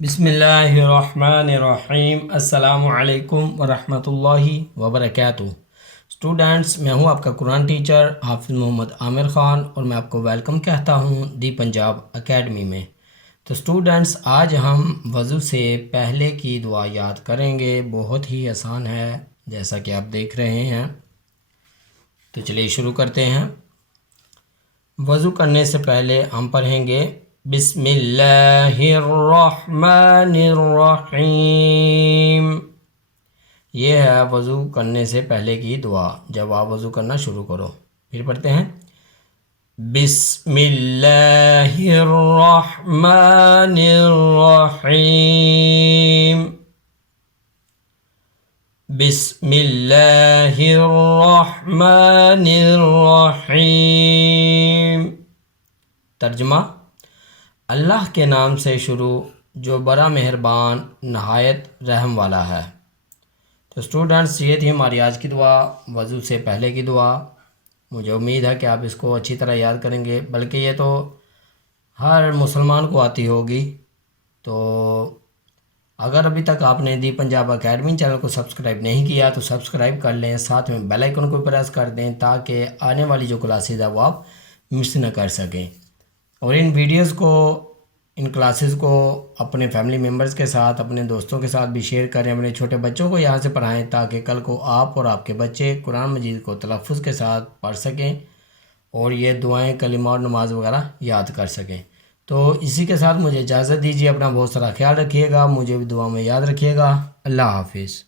بسم اللہ الرحمن الرحیم۔ السلام علیکم ورحمۃ اللہ وبرکاتہ۔ اسٹوڈنٹس، میں ہوں آپ کا قرآن ٹیچر حافظ محمد عامر خان، اور میں آپ کو ویلکم کہتا ہوں دی پنجاب اکیڈمی میں۔ تو اسٹوڈنٹس، آج ہم وضو سے پہلے کی دعا یاد کریں گے۔ بہت ہی آسان ہے جیسا کہ آپ دیکھ رہے ہیں۔ تو چلیے شروع کرتے ہیں۔ وضو کرنے سے پہلے ہم پڑھیں گے بسم اللہ الرحمن الرحیم۔ یہ ہے وضو کرنے سے پہلے کی دعا جب آپ وضو کرنا شروع کرو۔ پھر پڑھتے ہیں بسم اللہ الرحمن الرحیم، بسم اللہ الرحمن الرحیم۔ ترجمہ: اللہ کے نام سے شروع جو بڑا مہربان نہایت رحم والا ہے۔ تو اسٹوڈنٹس، یہ تھی ہماری آج کی دعا، وضو سے پہلے کی دعا۔ مجھے امید ہے کہ آپ اس کو اچھی طرح یاد کریں گے، بلکہ یہ تو ہر مسلمان کو آتی ہوگی۔ تو اگر ابھی تک آپ نے دی پنجاب اکیڈمی چینل کو سبسکرائب نہیں کیا تو سبسکرائب کر لیں، ساتھ میں بیل آئیکن کو پریس کر دیں تاکہ آنے والی جو کلاسز ہے وہ آپ مس نہ کر سکیں۔ اور ان ویڈیوز کو، ان کلاسز کو اپنے فیملی ممبرز کے ساتھ، اپنے دوستوں کے ساتھ بھی شیئر کریں، اپنے چھوٹے بچوں کو یہاں سے پڑھائیں تاکہ کل کو آپ اور آپ کے بچے قرآن مجید کو تلفظ کے ساتھ پڑھ سکیں اور یہ دعائیں، کلمہ اور نماز وغیرہ یاد کر سکیں۔ تو اسی کے ساتھ مجھے اجازت دیجیے، اپنا بہت سارا خیال رکھیے گا، مجھے بھی دعا میں یاد رکھیے گا۔ اللہ حافظ۔